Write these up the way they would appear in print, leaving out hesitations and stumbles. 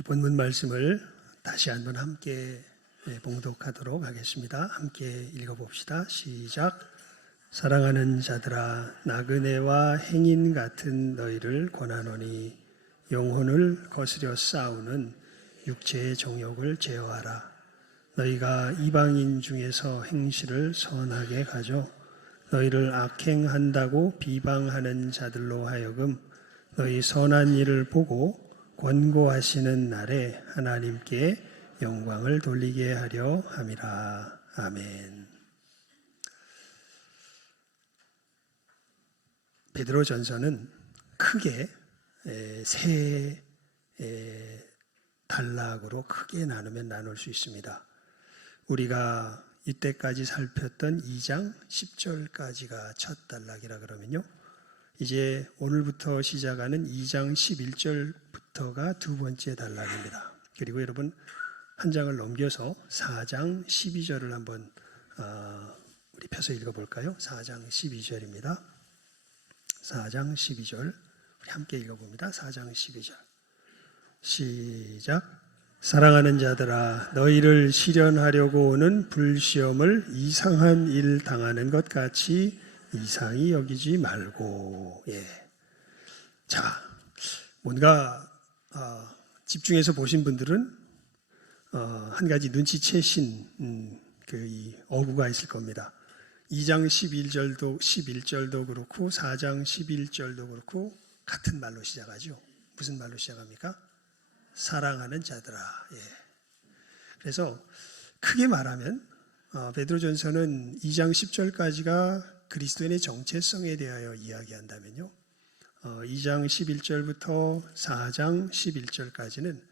우리 본문 말씀을 다시 한번 함께 봉독하도록 하겠습니다. 함께 읽어봅시다. 시작. 사랑하는 자들아, 나그네와 행인 같은 너희를 권하노니 영혼을 거스려 싸우는 육체의 정욕을 제어하라. 너희가 이방인 중에서 행실을 선하게 가져 너희를 악행한다고 비방하는 자들로 하여금 너희 선한 일을 보고 권고하시는 날에 하나님께 영광을 돌리게 하려 함이라. 아멘. 베드로전서는 크게 세 단락으로 크게 나누면 나눌 수 있습니다. 우리가 이때까지 살폈던 2장 10절까지가 첫 단락이라 그러면요, 이제 오늘부터 시작하는 2장 11절부터가 두 번째 단락입니다. 그리고 여러분 한 장을 넘겨서 4장 12절을 한번 우리 펴서 읽어볼까요? 4장 12절입니다. 4장 12절 우리 함께 읽어봅니다. 4장 12절 시작. 사랑하는 자들아, 너희를 시련하려고 오는 불시험을 이상한 일 당하는 것 같이 이상히 여기지 말고. 자, 뭔가 집중해서 보신 분들은 한 가지 눈치채신 이 어구가 있을 겁니다. 2장 11절도 그렇고 4장 11절도 그렇고 같은 말로 시작하죠. 무슨 말로 시작합니까? 사랑하는 자들아. 그래서 크게 말하면 베드로전서는 2장 10절까지가 그리스도인의 정체성에 대하여 이야기한다면요, 2장 11절부터 4장 11절까지는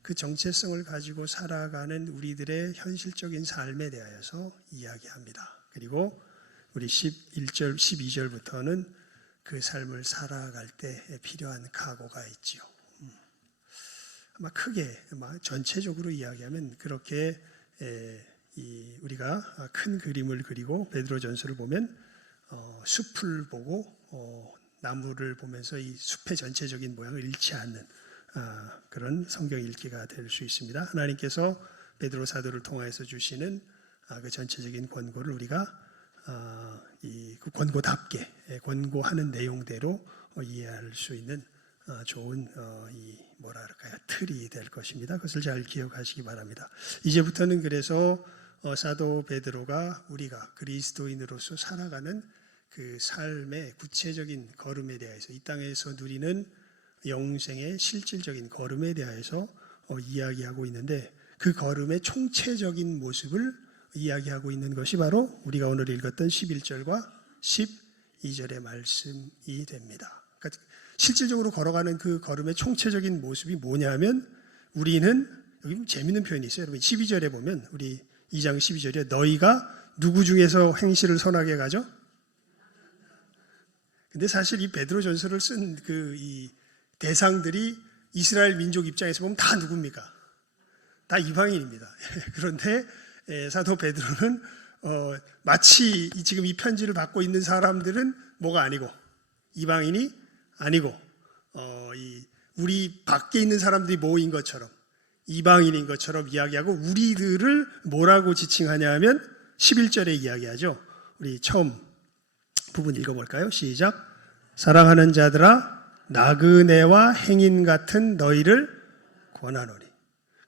그 정체성을 가지고 살아가는 우리들의 현실적인 삶에 대하여서 이야기합니다. 그리고 우리 11절, 12절부터는 그 삶을 살아갈 때 필요한 각오가 있지요. 아마 크게, 전체적으로 이야기하면 그렇게 우리가 큰 그림을 그리고 베드로전서를 보면 숲을 보고 나무를 보면서 이 숲의 전체적인 모양을 잃지 않는 그런 성경 읽기가 될 수 있습니다. 하나님께서 베드로 사도를 통하여서 주시는 그 전체적인 권고를 우리가 그 권고답게 권고하는 내용대로 이해할 수 있는 좋은 틀이 될 것입니다. 그것을 잘 기억하시기 바랍니다. 이제부터는 그래서 사도 베드로가 우리가 그리스도인으로서 살아가는 그 삶의 구체적인 걸음에 대해서, 이 땅에서 누리는 영생의 실질적인 걸음에 대해서 이야기하고 있는데, 그 걸음의 총체적인 모습을 이야기하고 있는 것이 바로 우리가 오늘 읽었던 11절과 12절의 말씀이 됩니다. 그러니까 실질적으로 걸어가는 그 걸음의 총체적인 모습이 뭐냐면, 우리는, 여기 재밌는 표현이 있어요. 여러분 12절에 보면, 우리 2장 12절에 너희가 누구 중에서 행실을 선하게 가죠? 근데 사실 이 베드로전서를 쓴 이 대상들이 이스라엘 민족 입장에서 보면 다 누굽니까? 다 이방인입니다. 그런데 사도 베드로는 마치 지금 이 편지를 받고 있는 사람들은 뭐가 아니고, 이방인이 아니고 우리 밖에 있는 사람들이 모인 것처럼, 이방인인 것처럼 이야기하고, 우리들을 뭐라고 지칭하냐 하면 11절에 이야기하죠. 우리 처음 부분 읽어볼까요? 시작. 사랑하는 자들아, 나그네와 행인 같은 너희를 권하노니.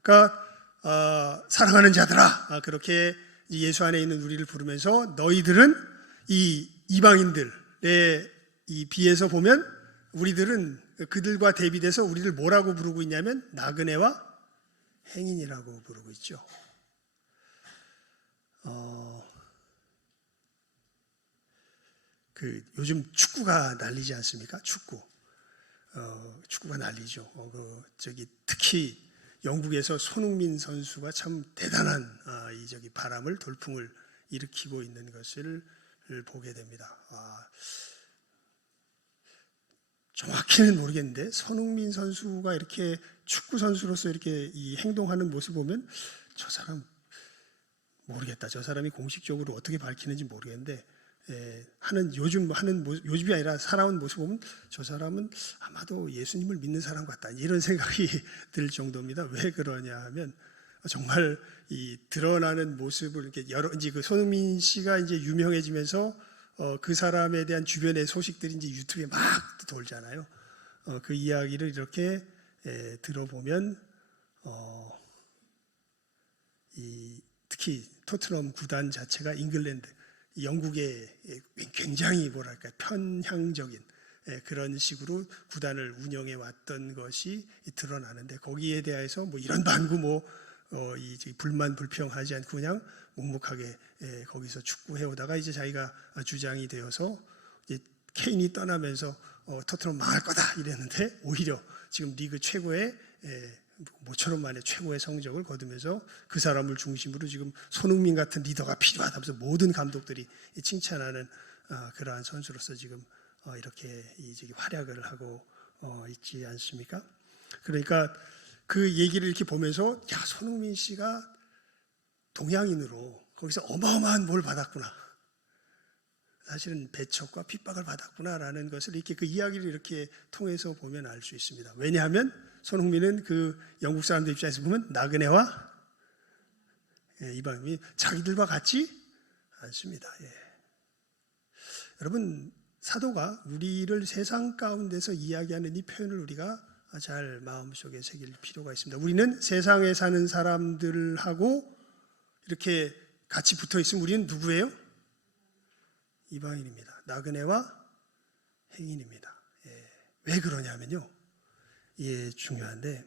그러니까 사랑하는 자들아, 그렇게 예수 안에 있는 우리를 부르면서, 너희들은 이 이방인들에 비해서 보면 우리들은 그들과 대비돼서 우리를 뭐라고 부르고 있냐면 나그네와 행인이라고 부르고 있죠. 요즘 축구가 난리지 않습니까? 축구가 난리죠. 특히 영국에서 손흥민 선수가 참 대단한 바람을, 돌풍을 일으키고 있는 것을 보게 됩니다. 정확히는 모르겠는데 손흥민 선수가 이렇게 축구 선수로서 이렇게 행동하는 모습 보면, 저 사람 모르겠다. 저 사람이 공식적으로 어떻게 밝히는지 모르겠는데 하는 요즘이 아니라 살아온 모습 보면 저 사람은 아마도 예수님을 믿는 사람 같다 이런 생각이 들 정도입니다. 왜 그러냐 하면 정말 이 드러나는 모습을 이렇게 이제 그 손흥민 씨가 이제 유명해지면서 그 사람에 대한 주변의 소식들이 이제 유튜브에 막 돌잖아요. 그 이야기를 이렇게 들어보면 특히 토트넘 구단 자체가 잉글랜드 영국의 굉장히 뭐랄까 편향적인 그런 식으로 구단을 운영해 왔던 것이 드러나는데 거기에 대해서 뭐 이런 반구 불만 불평하지 않고 그냥 묵묵하게 거기서 축구해 오다가 이제 자기가 주장이 되어서 이제 케인이 떠나면서 토트넘 망할 거다 이랬는데 오히려 지금 리그 최고의 모처럼 만에 최고의 성적을 거두면서 그 사람을 중심으로 지금 손흥민 같은 리더가 필요하다면서 모든 감독들이 칭찬하는 그러한 선수로서 지금 이렇게 활약을 하고 있지 않습니까? 그러니까 그 얘기를 이렇게 보면서 야 손흥민 씨가 동양인으로 거기서 어마어마한 뭘 받았구나. 사실은 배척과 핍박을 받았구나라는 것을 이렇게 그 이야기를 이렇게 통해서 보면 알 수 있습니다. 왜냐하면 손흥민은 그 영국 사람들 입장에서 보면 나그네와 이방인이 자기들과 같지 않습니다. 여러분 사도가 우리를 세상 가운데서 이야기하는 이 표현을 우리가 잘 마음속에 새길 필요가 있습니다. 우리는 세상에 사는 사람들하고 이렇게 같이 붙어 있으면 우리는 누구예요? 이방인입니다. 나그네와 행인입니다. 왜 그러냐면요. 중요한데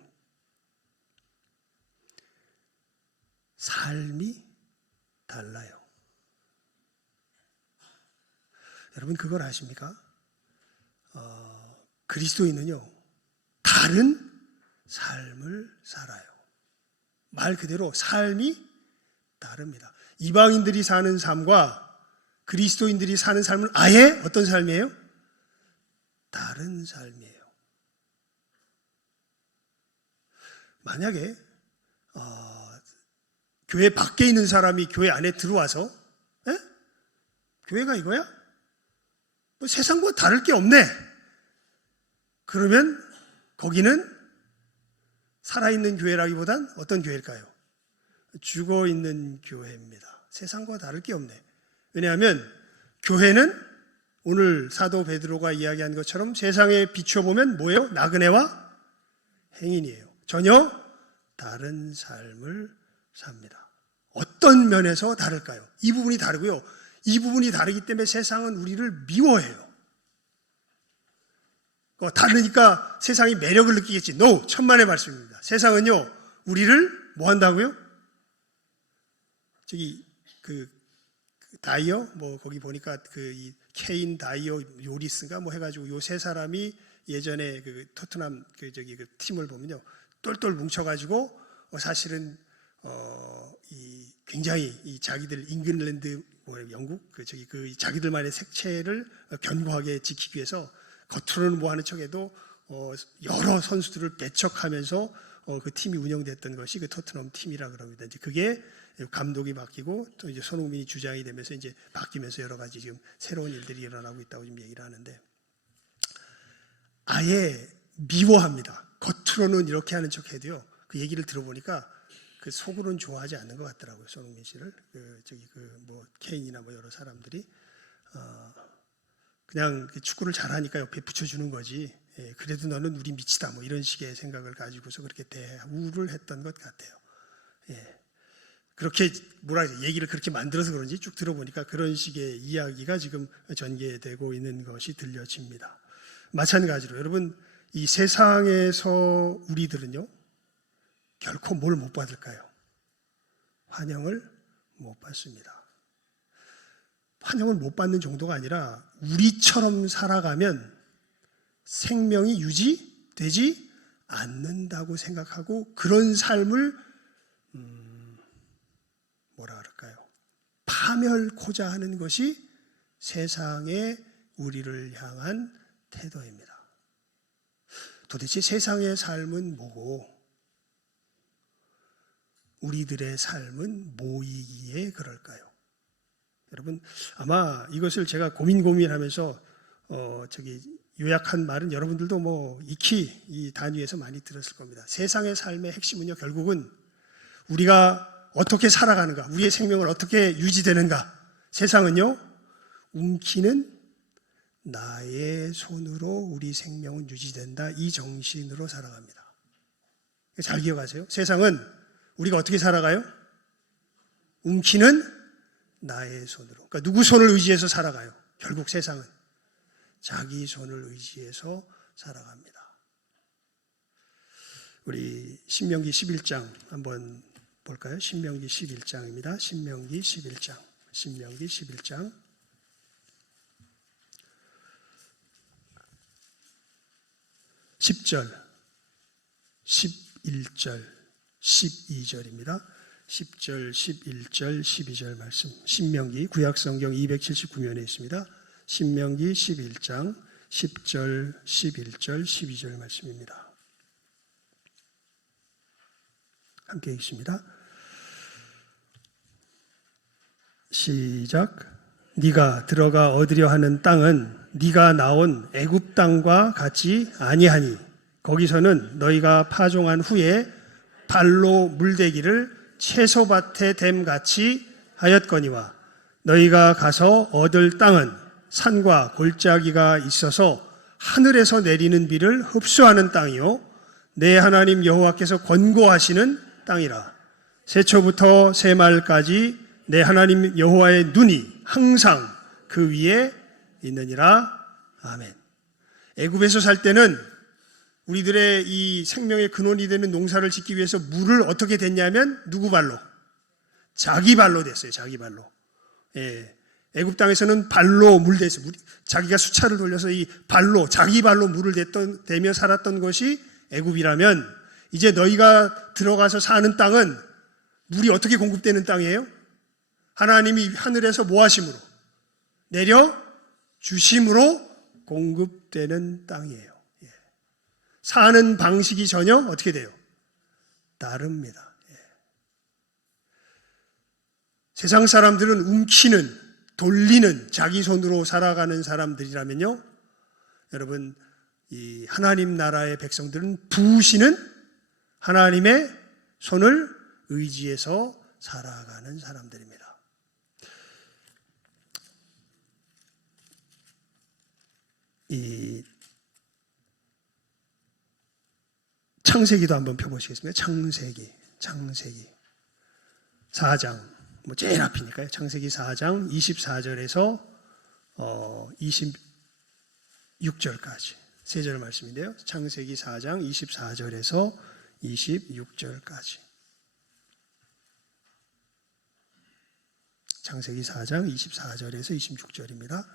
삶이 달라요. 여러분 그걸 아십니까? 그리스도인은요 다른 삶을 살아요. 말 그대로 삶이 다릅니다. 이방인들이 사는 삶과 그리스도인들이 사는 삶은 아예 어떤 삶이에요? 다른 삶이에요. 만약에 교회 밖에 있는 사람이 교회 안에 들어와서 교회가 이거야? 뭐 세상과 다를 게 없네. 그러면 거기는 살아있는 교회라기보단 어떤 교회일까요? 죽어있는 교회입니다. 세상과 다를 게 없네. 왜냐하면 교회는 오늘 사도 베드로가 이야기한 것처럼 세상에 비춰보면 뭐예요? 나그네와 행인이에요. 전혀 다른 삶을 삽니다. 어떤 면에서 다를까요? 이 부분이 다르고요. 이 부분이 다르기 때문에 세상은 우리를 미워해요. 다르니까 세상이 매력을 느끼겠지. No! 천만의 말씀입니다. 세상은요, 우리를 뭐 한다고요? 저기, 다이어? 거기 보니까 이 케인, 다이어, 요리스인가 해가지고 요 세 사람이 예전에 토트넘 팀을 보면요. 똘똘 뭉쳐가지고 사실은 굉장히 자기들 잉글랜드 영국 자기들만의 색채를 견고하게 지키기 위해서 겉으로는 뭐하는 척해도 여러 선수들을 배척하면서 그 팀이 운영됐던 것이 그 토트넘 팀이라 그럽니다. 이제 그게 감독이 바뀌고 또 이제 손흥민이 주장이 되면서 이제 바뀌면서 여러 가지 지금 새로운 일들이 일어나고 있다고 지금 얘기를 하는데 아예 미워합니다. 겉으로는 이렇게 하는 척해도요. 그 얘기를 들어보니까 그 속으로는 좋아하지 않는 것 같더라고요. 손흥민 씨를 케인이나 여러 사람들이 그냥 축구를 잘하니까 옆에 붙여주는 거지. 그래도 너는 우리 미치다 이런 식의 생각을 가지고서 그렇게 대우를 했던 것 같아요. 그렇게 얘기를 그렇게 만들어서 그런지 쭉 들어보니까 그런 식의 이야기가 지금 전개되고 있는 것이 들려집니다. 마찬가지로 여러분 이 세상에서 우리들은요 결코 뭘 못 받을까요? 환영을 못 받습니다. 환영을 못 받는 정도가 아니라 우리처럼 살아가면 생명이 유지되지 않는다고 생각하고 그런 삶을 파멸코자 하는 것이 세상의 우리를 향한 태도입니다. 도대체 세상의 삶은 뭐고 우리들의 삶은 뭐이기에 그럴까요? 여러분 아마 이것을 제가 고민하면서 요약한 말은 여러분들도 뭐 익히 이 단위에서 많이 들었을 겁니다. 세상의 삶의 핵심은요, 결국은 우리가 어떻게 살아가는가, 우리의 생명을 어떻게 유지되는가. 세상은요, 움키는 나의 손으로 우리 생명은 유지된다, 이 정신으로 살아갑니다. 잘 기억하세요. 세상은 우리가 어떻게 살아가요? 움키는 나의 손으로. 그러니까 누구 손을 의지해서 살아가요? 결국 세상은 자기 손을 의지해서 살아갑니다. 우리 신명기 11장 한번 볼까요? 신명기 11장입니다. 신명기 11장. 10절, 11절, 12절입니다. 10절, 11절, 12절 말씀. 신명기 구약성경 279면에 있습니다. 신명기 11장 10절, 11절, 12절 말씀입니다. 함께 읽습니다. 시작. 네가 들어가 얻으려 하는 땅은 네가 나온 애굽 땅과 같지 아니하니 거기서는 너희가 파종한 후에 발로 물대기를 채소밭에 댐같이 하였거니와 너희가 가서 얻을 땅은 산과 골짜기가 있어서 하늘에서 내리는 비를 흡수하는 땅이요 내 하나님 여호와께서 권고하시는 땅이라. 세초부터 세말까지 내 하나님 여호와의 눈이 항상 그 위에 있느니라. 아멘. 애굽에서 살 때는 우리들의 이 생명의 근원이 되는 농사를 짓기 위해서 물을 어떻게 댔냐면 누구 발로? 자기 발로 댔어요. 자기 발로. 예. 애굽 땅에서는 발로 물 댔어요. 자기가 수차를 돌려서 이 발로, 자기 발로 물을 대며 살았던 것이 애굽이라면 이제 너희가 들어가서 사는 땅은 물이 어떻게 공급되는 땅이에요? 하나님이 하늘에서 뭐 하심으로? 내려 주심으로 공급되는 땅이에요. 예. 사는 방식이 전혀 어떻게 돼요? 다릅니다. 예. 세상 사람들은 움키는, 돌리는 자기 손으로 살아가는 사람들이라면요, 여러분 이 하나님 나라의 백성들은 부으시는 하나님의 손을 의지해서 살아가는 사람들입니다. 이 창세기도 한번 펴보시겠습니다. 창세기 4장, 뭐 제일 앞이니까요. 창세기 4장 24절에서 26절까지 세 절 말씀인데요. 창세기 4장 24절에서 26절까지. 창세기 4장 24절에서 26절입니다.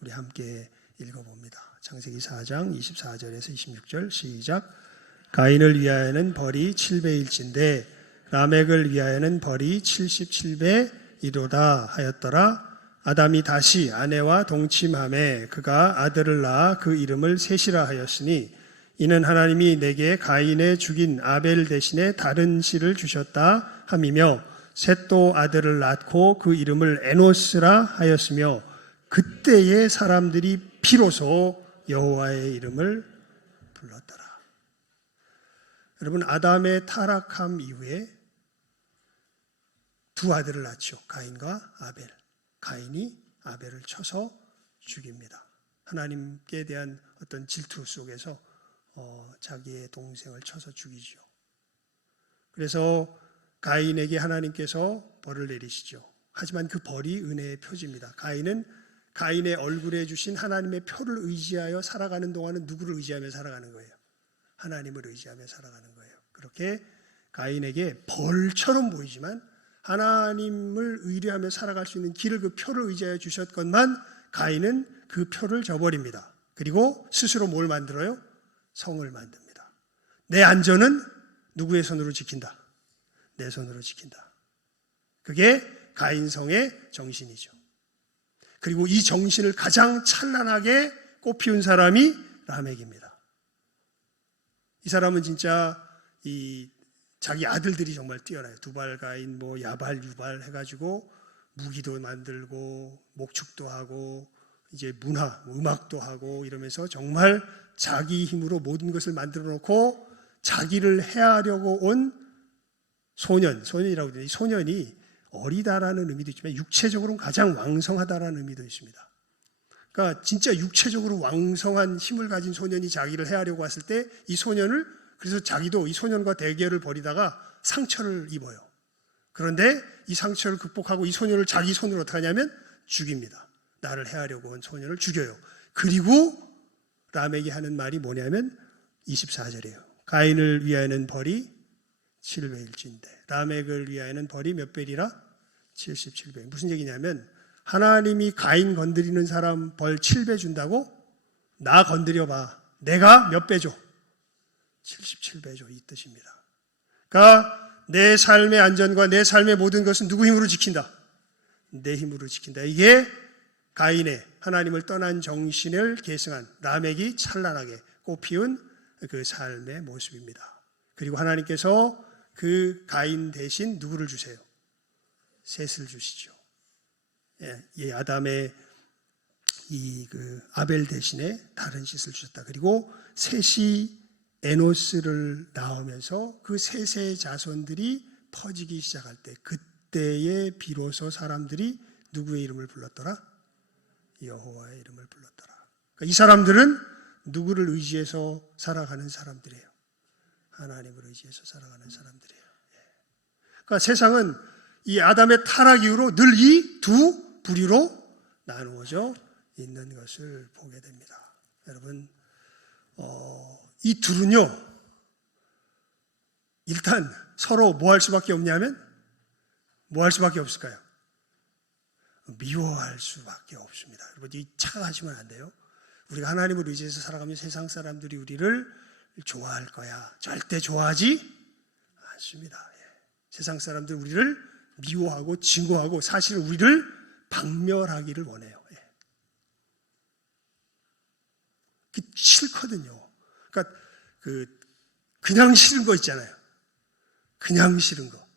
우리 함께 읽어봅니다. 창세기 4장 24절에서 26절 시작. 가인을 위하여는 벌이 7배일진데 라멕을 위하여는 벌이 77배이로다 하였더라. 아담이 다시 아내와 동침하매 그가 아들을 낳아 그 이름을 셋이라 하였으니 이는 하나님이 내게 가인의 죽인 아벨 대신에 다른 씨를 주셨다 함이며 셋도 아들을 낳고 그 이름을 에노스라 하였으며 그때의 사람들이 비로소 여호와의 이름을 불렀더라. 여러분, 아담의 타락함 이후에 두 아들을 낳죠. 가인과 아벨. 가인이 아벨을 쳐서 죽입니다. 하나님께 대한 어떤 질투 속에서 자기의 동생을 쳐서 죽이죠. 그래서 가인에게 하나님께서 벌을 내리시죠. 하지만 그 벌이 은혜의 표지입니다. 가인은 가인의 얼굴에 주신 하나님의 표를 의지하여 살아가는 동안은 누구를 의지하며 살아가는 거예요? 하나님을 의지하며 살아가는 거예요. 그렇게 가인에게 벌처럼 보이지만 하나님을 의뢰하며 살아갈 수 있는 길을, 그 표를 의지하여 주셨건만 가인은 그 표를 저버립니다. 그리고 스스로 뭘 만들어요? 성을 만듭니다. 내 안전은 누구의 손으로 지킨다? 내 손으로 지킨다. 그게 가인성의 정신이죠. 그리고 이 정신을 가장 찬란하게 꽃피운 사람이 라멕입니다. 이 사람은 진짜 자기 아들들이 정말 뛰어나요. 두발 가인, 야발, 유발 해가지고 무기도 만들고 목축도 하고 이제 문화, 음악도 하고 이러면서 정말 자기 힘으로 모든 것을 만들어 놓고 자기를 해하려고 온 소년이라고 하는데, 이 소년이 어리다라는 의미도 있지만 육체적으로는 가장 왕성하다라는 의미도 있습니다. 그러니까 진짜 육체적으로 왕성한 힘을 가진 소년이 자기를 해하려고 왔을 때 이 소년을, 그래서 자기도 이 소년과 대결을 벌이다가 상처를 입어요. 그런데 이 상처를 극복하고 이 소년을 자기 손으로 어떻게 하냐면 죽입니다. 나를 해하려고 온 소년을 죽여요. 그리고 라멕이 하는 말이 뭐냐면 24절이에요. 가인을 위하여는 벌이 7배일진데 라멕을 위하여는 벌이 몇 배이라? 77배. 무슨 얘기냐면 하나님이 가인 건드리는 사람 벌 7배 준다고? 나 건드려봐. 내가 몇 배 줘? 77배 줘. 이 뜻입니다. 그러니까 내 삶의 안전과 내 삶의 모든 것은 누구 힘으로 지킨다? 내 힘으로 지킨다. 이게 가인의 하나님을 떠난 정신을 계승한 라멕이 찬란하게 꽃피운 그 삶의 모습입니다. 그리고 하나님께서 그 가인 대신 누구를 주세요? 셋을 주시죠. 이 아담의 그 아벨 대신에 다른 셋을 주셨다. 그리고 셋이 에노스를 낳으면서 그 셋의 자손들이 퍼지기 시작할 때, 그때에 비로소 사람들이 누구의 이름을 불렀더라? 여호와의 이름을 불렀더라. 그러니까 이 사람들은 누구를 의지해서 살아가는 사람들이에요? 하나님을 의지해서 살아가는 사람들이에요. 그러니까 세상은 이 아담의 타락 이후로 늘 이 두 부류로 나누어져 있는 것을 보게 됩니다. 여러분, 이 둘은요, 일단 서로 뭐 할 수밖에 없냐면, 뭐 할 수밖에 없을까요? 미워할 수밖에 없습니다. 여러분, 이 착각하시면 안 돼요. 우리가 하나님을 의지해서 살아가면 세상 사람들이 우리를 좋아할 거야. 절대 좋아하지 않습니다. 세상 사람들 우리를 미워하고 증오하고 사실 우리를 박멸하기를 원해요. 싫거든요. 그러니까 그냥 싫은 거 있잖아요. 그냥 싫은 거.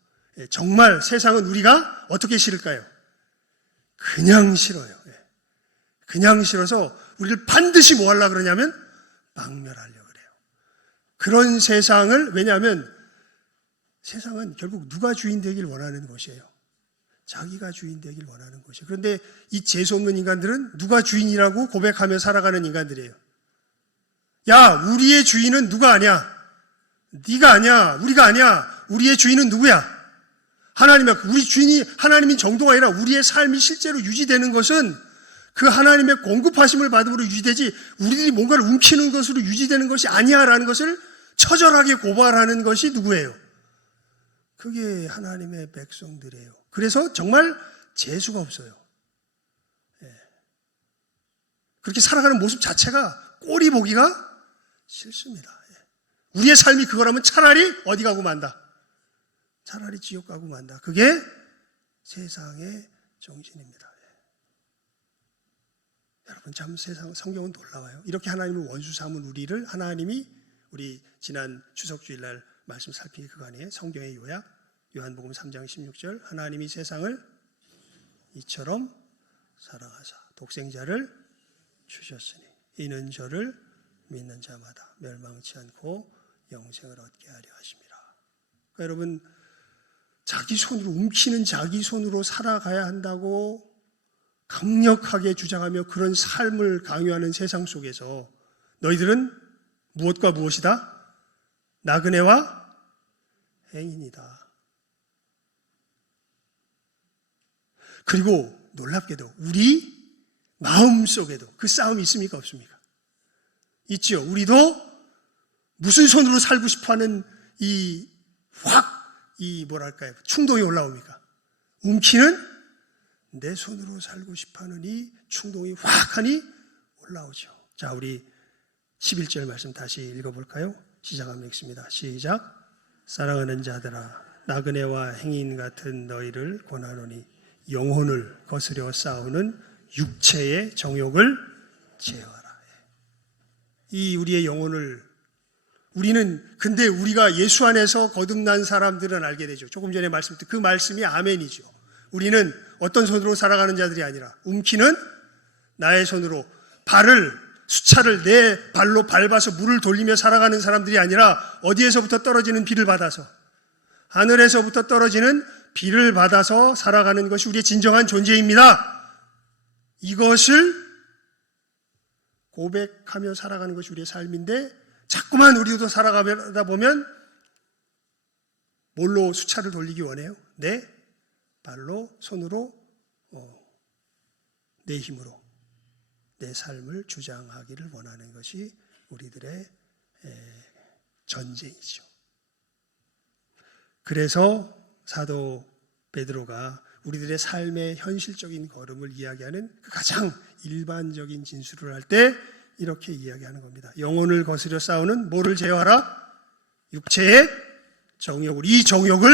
정말 세상은 우리가 어떻게 싫을까요? 그냥 싫어요. 그냥 싫어서 우리를 반드시 뭐 하려고 그러냐면 박멸하려고 그래요. 그런 세상을, 왜냐하면 세상은 결국 누가 주인 되길 원하는 것이에요? 자기가 주인 되길 원하는 것이에요. 그런데 이 재수 없는 인간들은 누가 주인이라고 고백하며 살아가는 인간들이에요. 야, 우리의 주인은 누가 아니야? 네가 아니야. 우리가 아니야. 우리의 주인은 누구야? 하나님이야. 우리 주인이 하나님인 정도가 아니라 우리의 삶이 실제로 유지되는 것은 그 하나님의 공급하심을 받음으로 유지되지 우리들이 뭔가를 움키는 것으로 유지되는 것이 아니야라는 것을 처절하게 고발하는 것이 누구예요? 그게 하나님의 백성들이에요. 그래서 정말 재수가 없어요. 그렇게 살아가는 모습 자체가 꼴이 보기가 싫습니다. 우리의 삶이 그거라면 차라리 어디 가고 만다? 차라리 지옥 가고 만다. 그게 세상의 정신입니다. 여러분, 참 성경은 놀라워요. 이렇게 하나님을 원수 삼은 우리를 하나님이, 우리 지난 추석 주일날 말씀 살피기 그간에 성경의 요약, 요한복음 3장 16절, 하나님이 세상을 이처럼 사랑하사 독생자를 주셨으니 이는 저를 믿는 자마다 멸망치 않고 영생을 얻게 하려 하심이라. 그러니까 여러분, 자기 손으로, 움키는 자기 손으로 살아가야 한다고 강력하게 주장하며 그런 삶을 강요하는 세상 속에서 너희들은 무엇과 무엇이다? 나그네와 행인이다. 그리고 놀랍게도 우리 마음속에도 그 싸움이 있습니까? 없습니까? 있죠. 우리도 무슨 손으로 살고 싶어하는 뭐랄까요? 충동이 올라옵니까? 움키는 내 손으로 살고 싶어하는 이 충동이 확하니 올라오죠. 자, 우리 11절 말씀 다시 읽어볼까요? 시작하면 읽습니다. 시작. 사랑하는 자들아, 나그네와 행인 같은 너희를 권하노니 영혼을 거스려 싸우는 육체의 정욕을 제어하라. 이 우리의 영혼을, 근데 우리가 예수 안에서 거듭난 사람들은 알게 되죠. 조금 전에 말씀드린 그 말씀이 아멘이죠. 우리는 어떤 손으로 살아가는 자들이 아니라 움키는 나의 손으로 수차를 내 발로 밟아서 물을 돌리며 살아가는 사람들이 아니라 어디에서부터 떨어지는 비를 받아서, 하늘에서부터 떨어지는 비를 받아서 살아가는 것이 우리의 진정한 존재입니다. 이것을 고백하며 살아가는 것이 우리의 삶인데, 자꾸만 우리도 살아가다 보면 뭘로 수차를 돌리기 원해요? 내 발로, 손으로, 내 힘으로 내 삶을 주장하기를 원하는 것이 우리들의 전쟁이죠. 그래서 사도 베드로가 우리들의 삶의 현실적인 걸음을 이야기하는 그 가장 일반적인 진술을 할 때 이렇게 이야기하는 겁니다. 영혼을 거스려 싸우는 뭐를 제어하라? 육체의 정욕을, 이 정욕을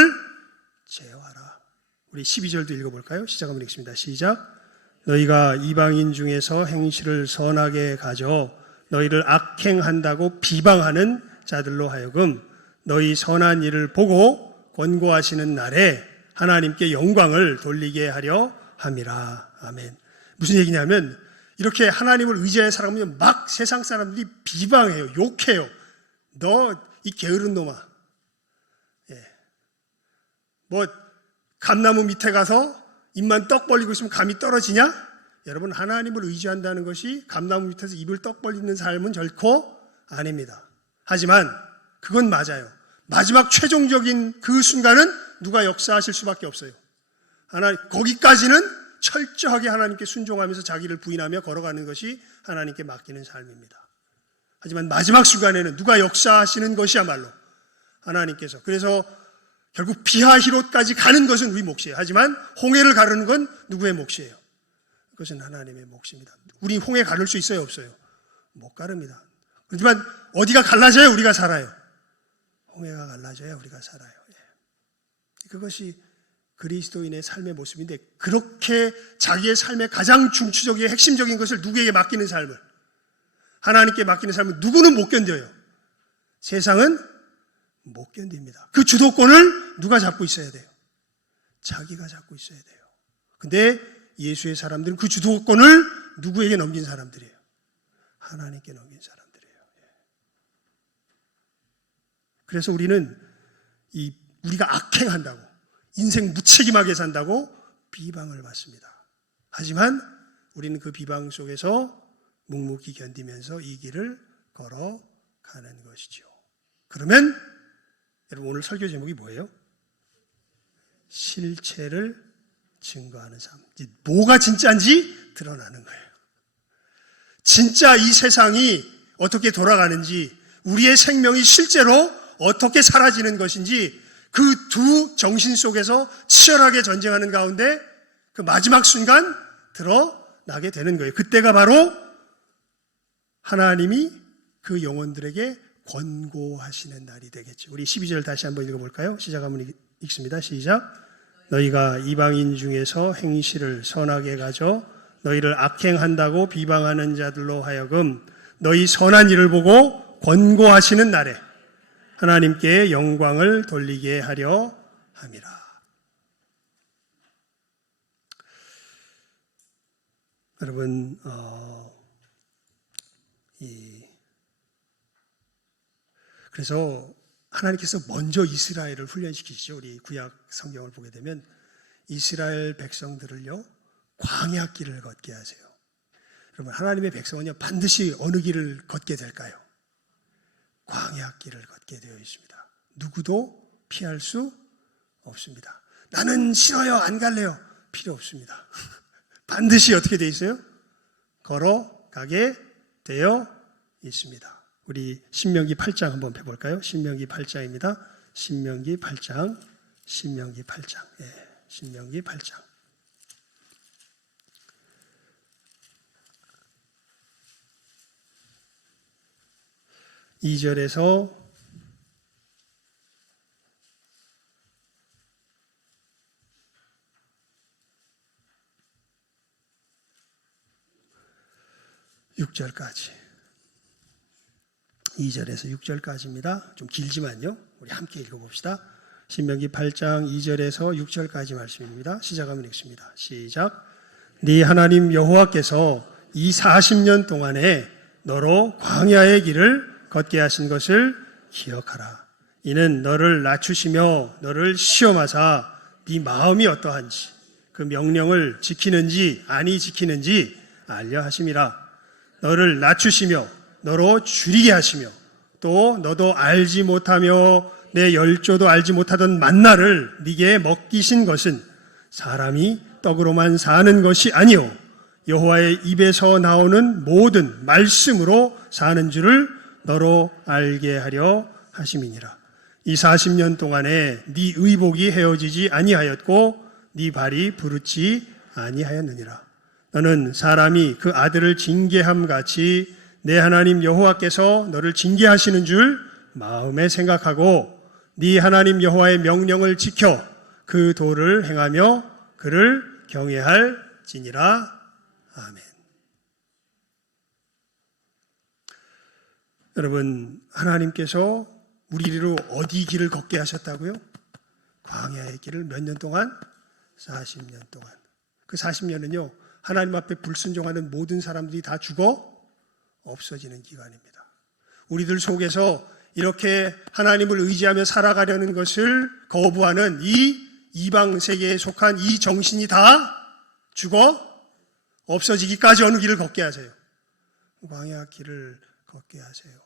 제어하라. 우리 12절도 읽어볼까요? 시작 한번 읽습니다. 시작. 너희가 이방인 중에서 행실을 선하게 가져 너희를 악행한다고 비방하는 자들로 하여금 너희 선한 일을 보고 권고하시는 날에 하나님께 영광을 돌리게 하려 함이라. 아멘. 무슨 얘기냐면, 이렇게 하나님을 의지하여 살아가면 막 세상 사람들이 비방해요. 욕해요. 너 이 게으른 놈아. 감나무 밑에 가서 입만 떡 벌리고 있으면 감이 떨어지냐? 여러분, 하나님을 의지한다는 것이 감나무 밑에서 입을 떡 벌리는 삶은 결코 아닙니다. 하지만 그건 맞아요. 마지막 최종적인 그 순간은 누가 역사하실 수밖에 없어요. 거기까지는 철저하게 하나님께 순종하면서 자기를 부인하며 걸어가는 것이 하나님께 맡기는 삶입니다. 하지만 마지막 순간에는 누가 역사하시는 것이야말로 하나님께서. 그래서 결국 비하히롯까지 가는 것은 우리 몫이에요. 하지만 홍해를 가르는 건 누구의 몫이에요? 그것은 하나님의 몫입니다. 우리 홍해 가를 수 있어요, 없어요? 못 가릅니다. 하지만 어디가 갈라져야 우리가 살아요? 홍해가 갈라져야 우리가 살아요. 그것이 그리스도인의 삶의 모습인데, 그렇게 자기의 삶의 가장 중추적이고 핵심적인 것을 누구에게 맡기는 삶을, 하나님께 맡기는 삶을 누구는 못 견뎌요. 세상은 못 견딥니다. 그 주도권을 누가 잡고 있어야 돼요? 자기가 잡고 있어야 돼요. 근데 예수의 사람들은 그 주도권을 누구에게 넘긴 사람들이에요? 하나님께 넘긴 사람들이에요. 그래서 우리는 우리가 악행한다고, 인생 무책임하게 산다고 비방을 받습니다. 하지만 우리는 그 비방 속에서 묵묵히 견디면서 이 길을 걸어가는 것이죠. 그러면 여러분, 오늘 설교 제목이 뭐예요? 실체를 증거하는 삶. 뭐가 진짜인지 드러나는 거예요. 진짜 이 세상이 어떻게 돌아가는지, 우리의 생명이 실제로 어떻게 사라지는 것인지, 그 두 정신 속에서 치열하게 전쟁하는 가운데 그 마지막 순간 드러나게 되는 거예요. 그때가 바로 하나님이 그 영혼들에게 권고하시는 날이 되겠죠. 우리 12절 다시 한번 읽어볼까요? 시작 한번 읽습니다. 시작. 너희가 이방인 중에서 행실을 선하게 가져 너희를 악행한다고 비방하는 자들로 하여금 너희 선한 일을 보고 권고하시는 날에 하나님께 영광을 돌리게 하려 함이라. 여러분, 그래서 하나님께서 먼저 이스라엘을 훈련시키시죠. 우리 구약 성경을 보게 되면 이스라엘 백성들을요, 광야길을 걷게 하세요. 여러분, 하나님의 백성은요, 반드시 어느 길을 걷게 될까요? 광야길을 걷게 되어 있습니다. 누구도 피할 수 없습니다. 나는 싫어요, 안 갈래요, 필요 없습니다. 반드시 어떻게 되어 있어요? 걸어가게 되어 있습니다. 우리 신명기 8장 한번 펴볼까요? 신명기 8장입니다. 신명기 8장. 신명기 8장. 2절에서 6절까지. 2절에서 6절까지입니다. 좀 길지만요, 우리 함께 읽어봅시다. 신명기 8장 2절에서 6절까지 말씀입니다. 시작하면 읽습니다. 시작. 네 하나님 여호와께서 이 40년 동안에 너로 광야의 길을 걷게 하신 것을 기억하라. 이는 너를 낮추시며 너를 시험하사 네 마음이 어떠한지 그 명령을 지키는지 아니 지키는지 알려 하심이라. 너를 낮추시며 너로 줄이게 하시며 또 너도 알지 못하며 내 열조도 알지 못하던 만나를 네게 먹이신 것은 사람이 떡으로만 사는 것이 아니요 여호와의 입에서 나오는 모든 말씀으로 사는 줄을 너로 알게 하려 하심이니라. 이 40년 동안에 네 의복이 헤어지지 아니하였고 네 발이 부르지 아니하였느니라. 너는 사람이 그 아들을 징계함 같이 내 하나님 여호와께서 너를 징계하시는 줄 마음에 생각하고 네 하나님 여호와의 명령을 지켜 그 도를 행하며 그를 경외할지니라. 아멘. 여러분, 하나님께서 우리로 어디 길을 걷게 하셨다고요? 광야의 길을 몇 년 동안? 40년 동안. 그 40년은요, 하나님 앞에 불순종하는 모든 사람들이 다 죽어 없어지는 기간입니다. 우리들 속에서 이렇게 하나님을 의지하며 살아가려는 것을 거부하는 이 이방 세계에 속한 이 정신이 다 죽어 없어지기까지 어느 길을 걷게 하세요? 광야 길을 걷게 하세요.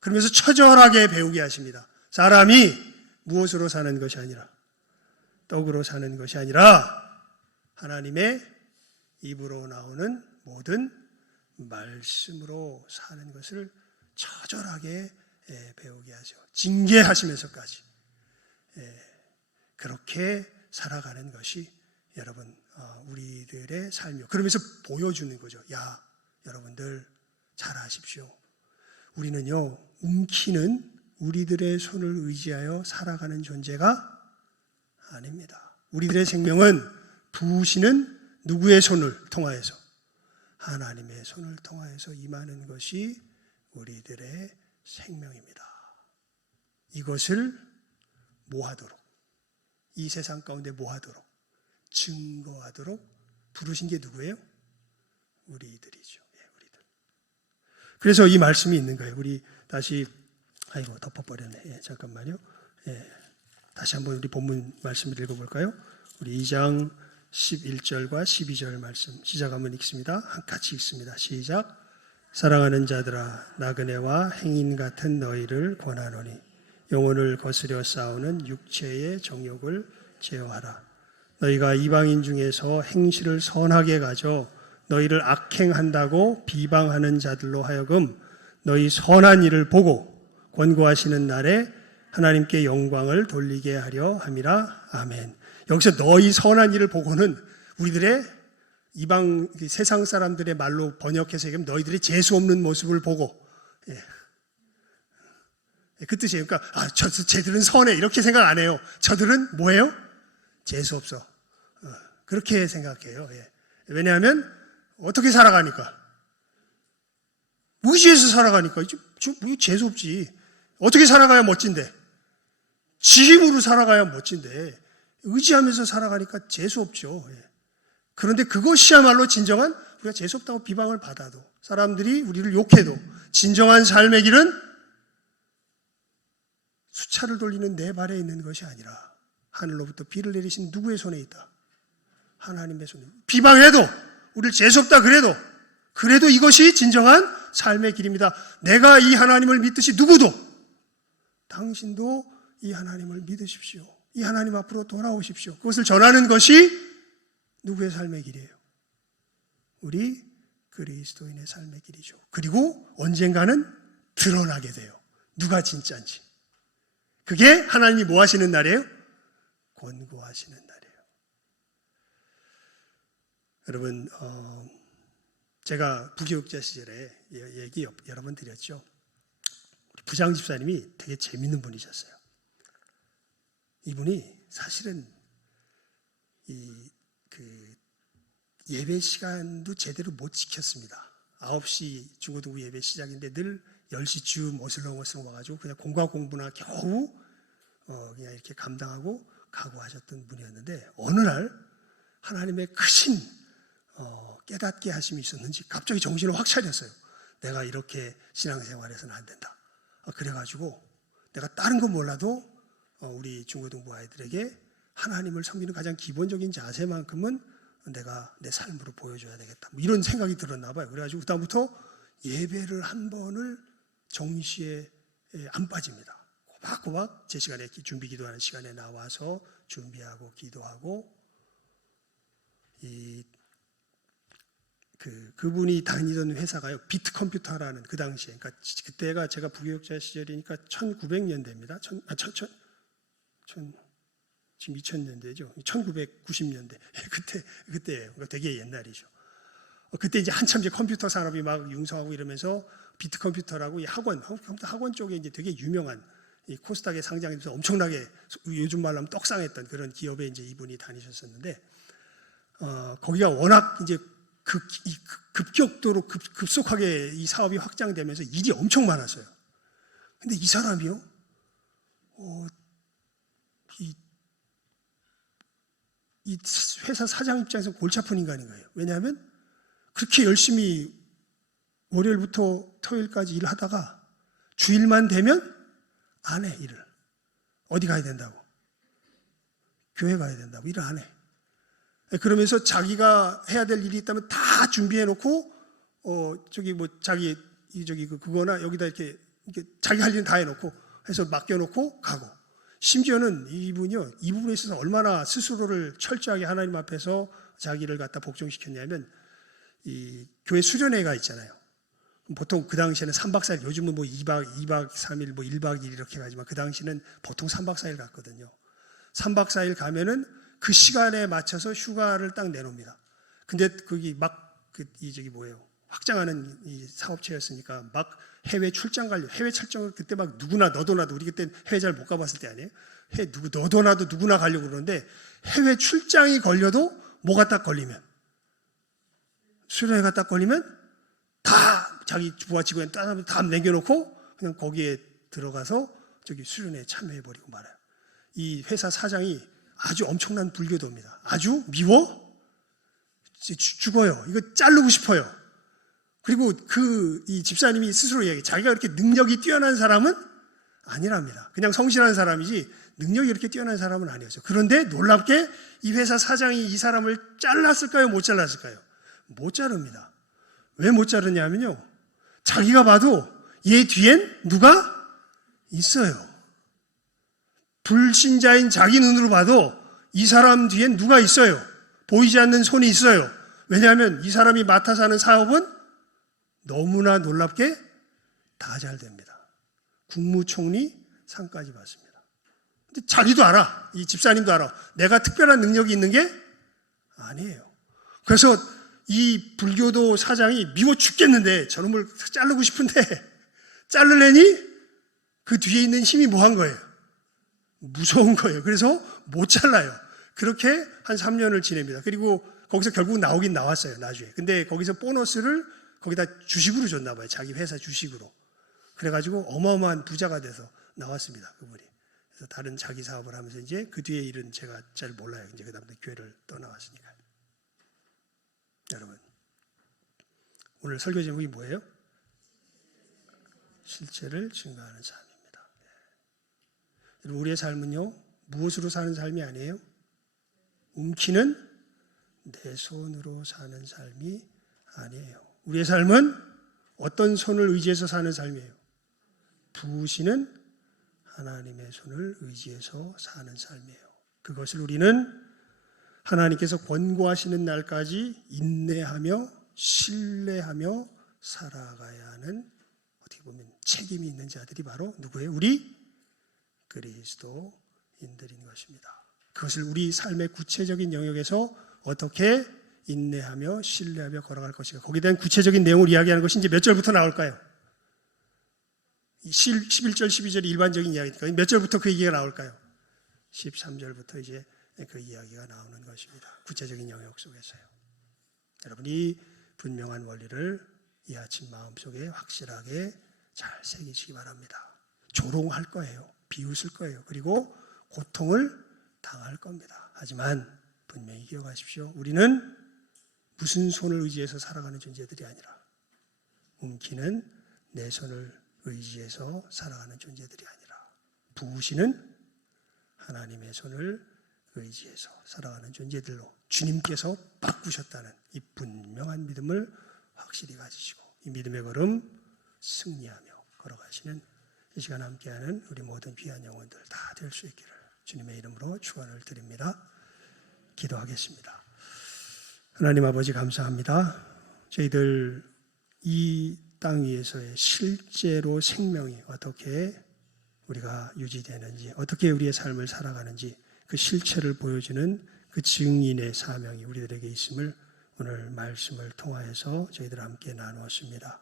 그러면서 처절하게 배우게 하십니다. 사람이 무엇으로 사는 것이 아니라 떡으로 사는 것이 아니라 하나님의 입으로 나오는 모든 말씀으로 사는 것을 처절하게 배우게 하죠. 징계하시면서까지 그렇게 살아가는 것이 여러분 우리들의 삶이요. 그러면서 보여주는 거죠. 야, 여러분들 잘 아십시오. 우리는요, 움키는 우리들의 손을 의지하여 살아가는 존재가 아닙니다. 우리들의 생명은 부으시는 누구의 손을 통하여서? 하나님의 손을 통하여서 임하는 것이 우리들의 생명입니다. 이것을 뭐하도록? 이 세상 가운데 뭐하도록? 증거하도록 부르신 게 누구예요? 우리들이죠. 우리들. 그래서 이 말씀이 있는 거예요. 우리 다시 덮어버렸네. 잠깐만요. 다시 한번 우리 본문 말씀을 읽어볼까요? 우리 2장 11절과 12절 말씀 시작하면 읽습니다. 같이 읽습니다. 시작. 사랑하는 자들아, 나그네와 행인 같은 너희를 권하노니 영혼을 거스려 싸우는 육체의 정욕을 제어하라. 너희가 이방인 중에서 행실을 선하게 가져 너희를 악행한다고 비방하는 자들로 하여금 너희 선한 일을 보고 권고하시는 날에 하나님께 영광을 돌리게 하려 함이라. 아멘. 여기서 너희 선한 일을 보고는 우리들의 이방 세상 사람들의 말로 번역해서 얘기하면 너희들의 재수 없는 모습을 보고 그 뜻이에요. 그러니까 쟤들은 선해 이렇게 생각 안 해요. 저들은 뭐예요? 재수 없어. 그렇게 생각해요. 왜냐하면 어떻게 살아가니까 의지해서 살아가니까 재수 없지. 어떻게 살아가야 멋진데? 지 힘으로 살아가야 멋진데 의지하면서 살아가니까 재수 없죠. 그런데 그것이야말로 진정한 우리가 재수 없다고 비방을 받아도 사람들이 우리를 욕해도 진정한 삶의 길은 수차를 돌리는 내 발에 있는 것이 아니라 하늘로부터 비를 내리신 누구의 손에 있다? 하나님의 손에. 비방해도 우리를 재수 없다 그래도 이것이 진정한 삶의 길입니다. 내가 이 하나님을 믿듯이 누구도 당신도 이 하나님을 믿으십시오. 이 하나님 앞으로 돌아오십시오. 그것을 전하는 것이 누구의 삶의 길이에요? 우리 그리스도인의 삶의 길이죠. 그리고 언젠가는 드러나게 돼요. 누가 진짜인지. 그게 하나님이 뭐 하시는 날이에요? 권고하시는 날이에요. 여러분, 제가 부교육자 시절에 얘기 여러 번 드렸죠. 부장 집사님이 되게 재밌는 분이셨어요. 이분이 사실은 예배 시간도 제대로 못 지켰습니다. 9시 중고등부 예배 시작인데 늘 10시쯤 어슬렁어슬렁 와가지고 그냥 공과 공부나 겨우 그냥 이렇게 감당하고 각오하셨던 분이었는데 어느 날 하나님의 크신 깨닫게 하심이 있었는지 갑자기 정신을 확 차렸어요. 내가 이렇게 신앙생활해서는 안 된다. 그래가지고 내가 다른 건 몰라도 우리 중고등부 아이들에게 하나님을 섬기는 가장 기본적인 자세만큼은 내가 내 삶으로 보여줘야 되겠다. 이런 생각이 들었나 봐요. 그래가지고 그다음부터 예배를 한 번을 정시에 안 빠집니다. 꼬박꼬박 제 시간에 준비 기도하는 시간에 나와서 준비하고 기도하고 그분이 다니던 회사가요 비트 컴퓨터라는 그 당시에 그러니까 그때가 제가 부교육자 시절이니까 1900년대입니다. 지금 2000년대죠. 1990년대 그때예요. 그러니까 되게 옛날이죠. 그때 이제 한참 이제 컴퓨터 산업이 막 융성하고 이러면서 비트 컴퓨터라고 이 학원 쪽에 이제 되게 유명한 이 코스닥에 상장해서 엄청나게 요즘 말로 하면 떡상했던 그런 기업에 이제 이분이 다니셨었는데 거기가 워낙 이제 급격도로 급속하게 이 사업이 확장되면서 일이 엄청 많았어요. 근데 이 사람이요, 이 회사 사장 입장에서 골치 아픈 인간인 거예요. 왜냐하면 그렇게 열심히 월요일부터 토요일까지 일하다가 주일만 되면 안 해, 일을. 어디 가야 된다고? 교회 가야 된다고. 일을 안 해. 그러면서 자기가 해야 될 일이 있다면 다 준비해 놓고 그거나 여기다 이렇게 자기 할 일은 다 해놓고 해서 맡겨놓고 가고, 심지어는 이분이요 이 부분에 있어서 얼마나 스스로를 철저하게 하나님 앞에서 자기를 갖다 복종시켰냐면 이 교회 수련회가 있잖아요. 보통 그 당시에는 3박 4일, 요즘은 뭐 2박 3일, 뭐 1박 2일 이렇게 가지만 그 당시는 보통 3박 4일 갔거든요. 3박 4일 가면은 그 시간에 맞춰서 휴가를 딱 내놓습니다. 근데 거기 확장하는 이 사업체였으니까 막 해외 출장 해외 출장을 그때 막 누구나 너도 나도, 우리 그때 해외 잘 못 가봤을 때 아니에요? 너도 나도 누구나 가려고 그러는데 해외 출장이 걸려도 뭐가 딱 걸리면, 수련회가 딱 걸리면 다 자기 부하 직원 다 남겨놓고 그냥 거기에 들어가서 수련회에 참여해버리고 말아요. 이 회사 사장이 아주 엄청난 불교도입니다. 아주 미워? 죽어요. 이거 자르고 싶어요. 그리고 이 집사님이 스스로 얘기해요. 자기가 그렇게 능력이 뛰어난 사람은 아니랍니다. 그냥 성실한 사람이지 능력이 그렇게 뛰어난 사람은 아니었어요. 그런데 놀랍게 이 회사 사장이 이 사람을 잘랐을까요? 못 잘랐을까요? 못 자릅니다. 왜 못 자르냐면요, 자기가 봐도 얘 뒤엔 누가 있어요. 불신자인 자기 눈으로 봐도 이 사람 뒤엔 누가 있어요. 보이지 않는 손이 있어요. 왜냐하면 이 사람이 맡아서 하는 사업은 너무나 놀랍게 다 잘 됩니다. 국무총리 상까지 받습니다. 근데 자기도 알아. 이 집사님도 알아. 내가 특별한 능력이 있는 게 아니에요. 그래서 이 불교도 사장이 미워 죽겠는데 저놈을 자르고 싶은데 자르려니 그 뒤에 있는 힘이 뭐한 거예요? 무서운 거예요. 그래서 못 잘라요. 그렇게 한 3년을 지냅니다. 그리고 거기서 결국 나오긴 나왔어요, 나중에. 근데 거기서 보너스를 거기다 주식으로 줬나 봐요. 자기 회사 주식으로. 그래가지고 어마어마한 부자가 돼서 나왔습니다, 그분이. 그래서 다른 자기 사업을 하면서 이제 그 뒤에 일은 제가 잘 몰라요. 이제 그 다음에 교회를 떠나왔으니까. 여러분, 오늘 설교 제목이 뭐예요? 실체를 증거하는 삶입니다. 여러분, 우리의 삶은요, 무엇으로 사는 삶이 아니에요? 움키는 내 손으로 사는 삶이 아니에요. 우리의 삶은 어떤 손을 의지해서 사는 삶이에요? 부으시는 하나님의 손을 의지해서 사는 삶이에요. 그것을 우리는 하나님께서 권고하시는 날까지 인내하며 신뢰하며 살아가야 하는, 어떻게 보면 책임이 있는 자들이 바로 누구예요? 우리 그리스도인들인 것입니다. 그것을 우리 삶의 구체적인 영역에서 어떻게 인내하며 신뢰하며 걸어갈 것인가, 거기에 대한 구체적인 내용을 이야기하는 것이 이제 몇 절부터 나올까요? 11절, 12절이 일반적인 이야기니까 몇 절부터 그 얘기가 나올까요? 13절부터 이제 그 이야기가 나오는 것입니다. 구체적인 영역 속에서요. 여러분, 이 분명한 원리를 이 아침 마음속에 확실하게 잘 새기시기 바랍니다. 조롱할 거예요. 비웃을 거예요. 그리고 고통을 당할 겁니다. 하지만 분명히 기억하십시오. 우리는 무슨 손을 의지해서 살아가는 존재들이 아니라 움키는 내 손을 의지해서 살아가는 존재들이 아니라 부으시는 하나님의 손을 의지해서 살아가는 존재들로 주님께서 바꾸셨다는 이 분명한 믿음을 확실히 가지시고 이 믿음의 걸음 승리하며 걸어가시는 이 시간 함께하는 우리 모든 귀한 영혼들 다 될 수 있기를 주님의 이름으로 축원을 드립니다. 기도하겠습니다. 하나님 아버지 감사합니다. 저희들 이 땅 위에서의 실제로 생명이 어떻게 우리가 유지되는지, 어떻게 우리의 삶을 살아가는지 그 실체를 보여주는 그 증인의 사명이 우리들에게 있음을 오늘 말씀을 통하여서 저희들 함께 나누었습니다.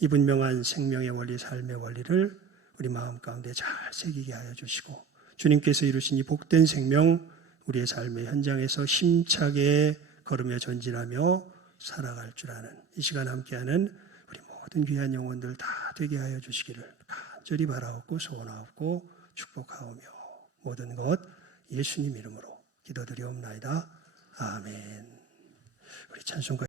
이 분명한 생명의 원리, 삶의 원리를 우리 마음 가운데 잘 새기게 하여 주시고 주님께서 이루신 이 복된 생명 우리의 삶의 현장에서 힘차게 걸으며 전진하며 살아갈 줄 아는 이 시간 함께하는 우리 모든 귀한 영혼들 다 되게 하여 주시기를 간절히 바라옵고 소원하옵고 축복하오며 모든 것 예수님 이름으로 기도드리옵나이다. 아멘. 우리 찬송가